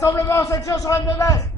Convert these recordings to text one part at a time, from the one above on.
Rassemblement en section sur M de base.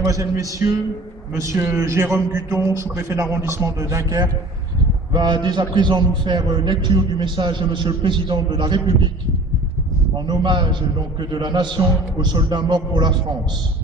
Mesdemoiselles, Messieurs, Monsieur Jérôme Guton, sous-préfet d'arrondissement de Dunkerque, va dès à présent nous faire lecture du message de Monsieur le Président de la République en hommage donc de la nation aux soldats morts pour la France.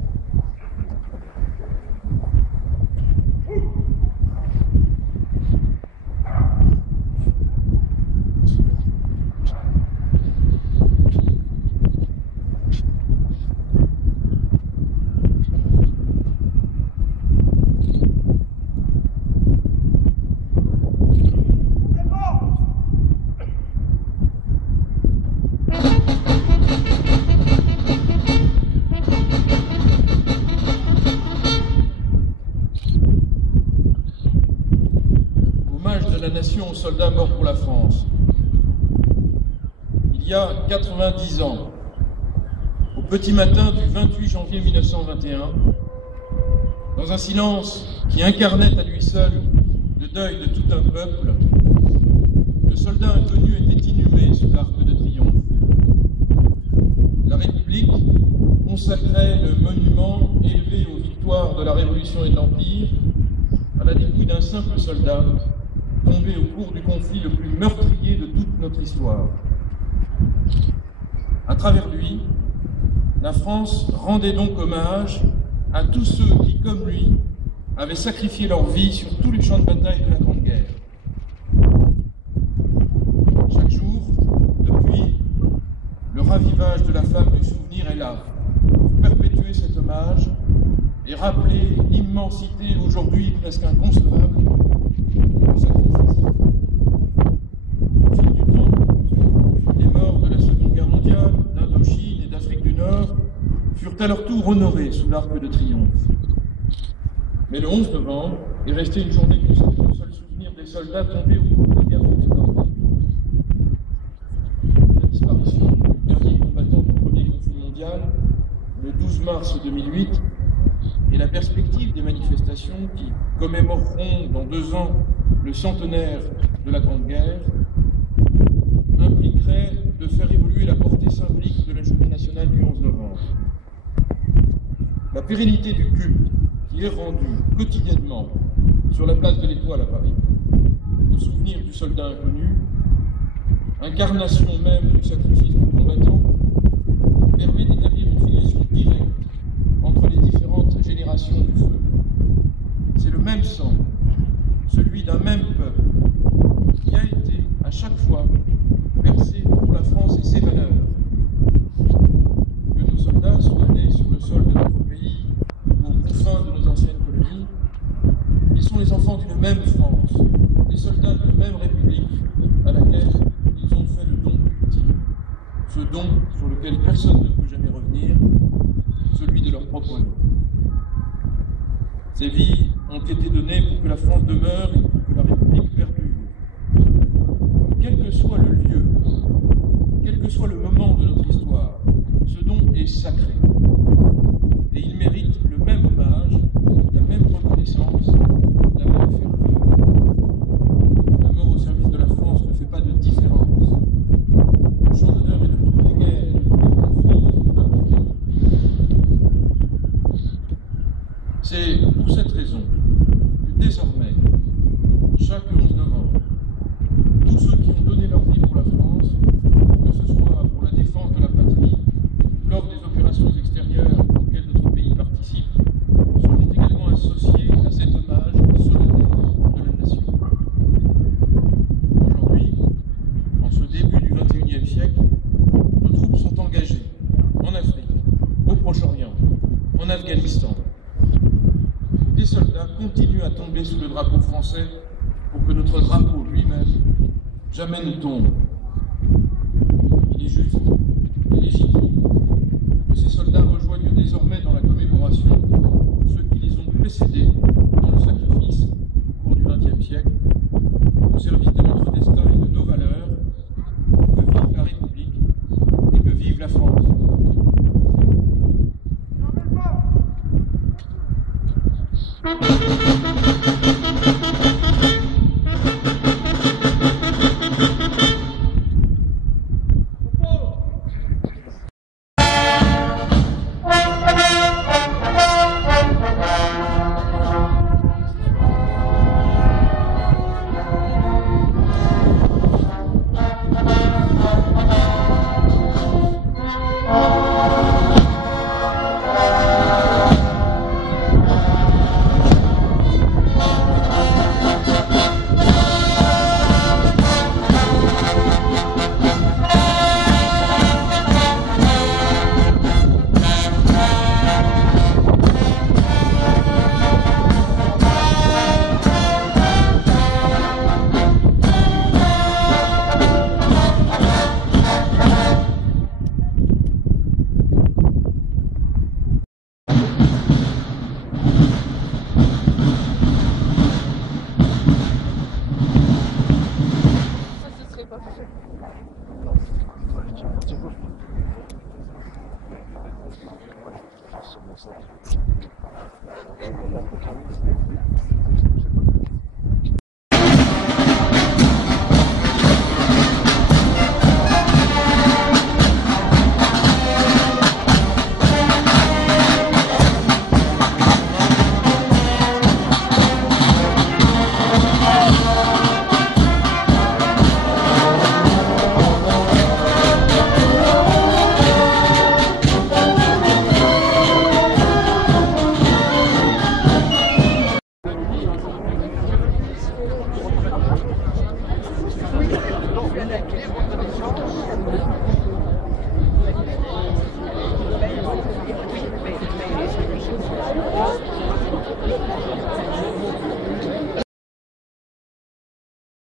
Aux soldats morts pour la France. Il y a 90 ans, au petit matin du 28 janvier 1921, dans un silence qui incarnait à lui seul le deuil de tout un peuple, le soldat inconnu était inhumé sous l'Arc de Triomphe. La République consacrait le monument élevé aux victoires de la Révolution et de l'Empire à la dépouille d'un simple soldat tombé au cours du conflit le plus meurtrier de toute notre histoire. À travers lui, la France rendait donc hommage à tous ceux qui, comme lui, avaient sacrifié leur vie sur tous les champs de bataille de la Grande Guerre. Chaque jour, depuis, le ravivage de la flamme du souvenir est là, pour perpétuer cet hommage et rappeler l'immensité aujourd'hui presque inconcevable du sacrifice. Au fil du temps, les morts de la Seconde Guerre mondiale, d'Indochine et d'Afrique du Nord furent à leur tour honorés sous l'Arc de Triomphe. Mais le 11 novembre est resté une journée consacrée au seul souvenir des soldats tombés au cours de la guerre d'Occident. La disparition du dernier combattant du premier conflit mondial, le 12 mars 2008, et la perspective des manifestations qui commémoreront dans 2 ans le centenaire de la Grande Guerre impliquerait de faire évoluer la portée symbolique de la journée nationale du 11 novembre. La pérennité du culte qui est rendu quotidiennement sur la place de l'Étoile à Paris, au souvenir du soldat inconnu, incarnation même du sacrifice du combattant, permet d'établir une filiation directe entre les différentes générations du feu. C'est le même sang, celui d'un même peuple, qui a été à chaque fois versé pour la France et ses valeurs. Que nos soldats soient nés sur le sol de notre pays ou aux confins de nos anciennes colonies, ils sont les enfants d'une même France, les soldats d'une même République à laquelle ils ont fait le don ultime, ce don sur lequel personne ne peut jamais revenir, celui de leur propre vie. Ces vies ont été données pour que la France demeure et pour que la République perdure. Quel que soit le lieu, quel que soit le moment de notre histoire, ce don est sacré. Et il mérite le même hommage, la même reconnaissance, la même ferveur. La mort au service de la France ne fait pas de différence. Le champ d'honneur est de toutes les guerres et de tous les conflits. C'est pour cette raison que désormais, chaque 11 novembre, tous ceux qui ont donné leur vie pour la France, que ce soit pour la défense de la patrie, lors des opérations extérieures auxquelles notre pays participe, seront également associés à cet hommage solennel de la nation. Aujourd'hui, en ce début du XXIe siècle, nos troupes sont engagées en Afrique, au Proche-Orient, en Afghanistan. Des soldats continuent à tomber sous le drapeau français pour que notre drapeau lui-même jamais ne tombe. Il est juste et légitime que ces soldats rejoignent désormais dans la commémoration ceux qui les ont précédés dans le sacrifice au cours du XXe siècle, au service de notre destin et de nos valeurs, que vive la République et que vive la France. Sur mon